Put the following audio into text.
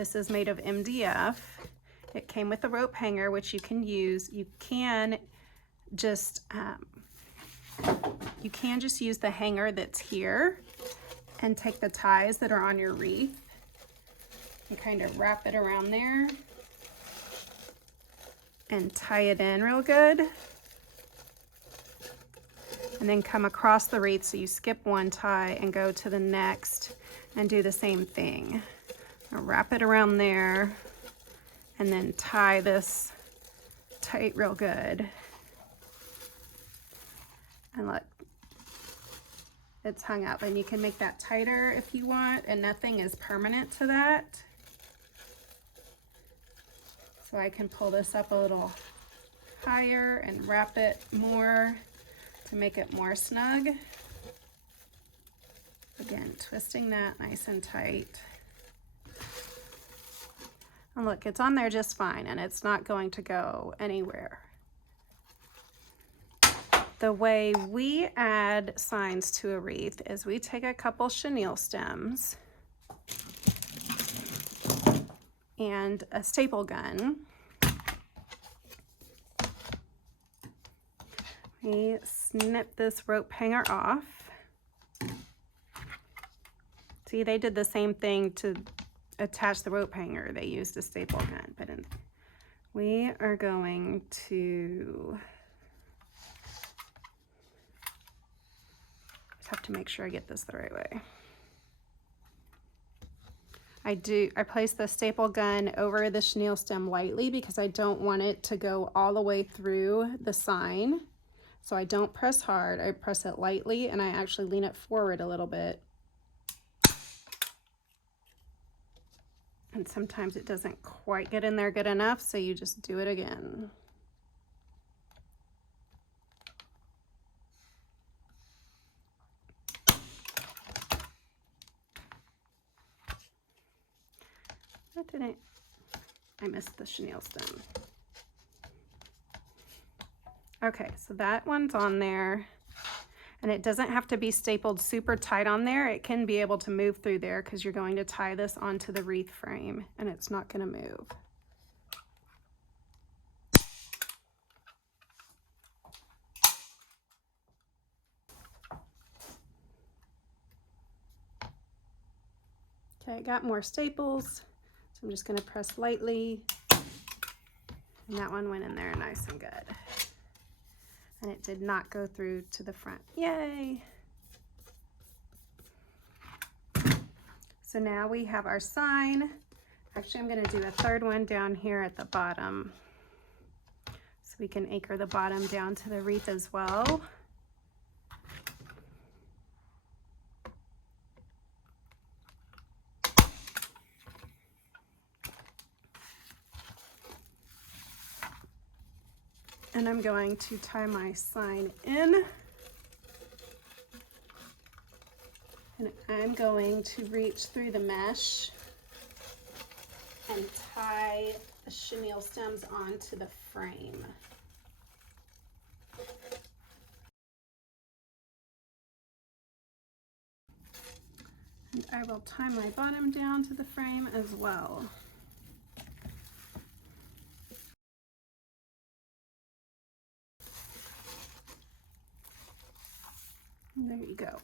This is made of MDF. It came with a rope hanger, which you can use. You can just use the hanger that's here and take the ties that are on your wreath and kind of wrap it around there and tie it in real good. And then come across the wreath, so you skip one tie and go to the next and do the same thing. Now wrap it around there and then tie this tight real good. And look, it's hung up, and you can make that tighter if you want, and nothing is permanent to that. So I can pull this up a little higher and wrap it more to make it more snug. Again, twisting that nice and tight. And look, it's on there just fine, and it's not going to go anywhere. The way we add signs to a wreath is we take a couple chenille stems and a staple gun. We snip this rope hanger off. See, they did the same thing to attach the rope hanger. They used a staple gun, but we are going to have to make sure I get this the right way. I place the staple gun over the chenille stem lightly because I don't want it to go all the way through the sign. So I don't press hard, I press it lightly, and I actually lean it forward a little bit. And sometimes it doesn't quite get in there good enough, so you just do it again. I missed the chenille stem. Okay, so that one's on there, and it doesn't have to be stapled super tight on there. It can be able to move through there because you're going to tie this onto the wreath frame, and it's not going to move. Okay, I got more staples, so I'm just going to press lightly, and that one went in there nice and good. And it did not go through to the front. Yay! So now we have our sign. Actually, I'm going to do a third one down here at the bottom, so we can anchor the bottom down to the wreath as well. And I'm going to tie my sign in. And I'm going to reach through the mesh and tie the chenille stems onto the frame. And I will tie my bottom down to the frame as well. There you go.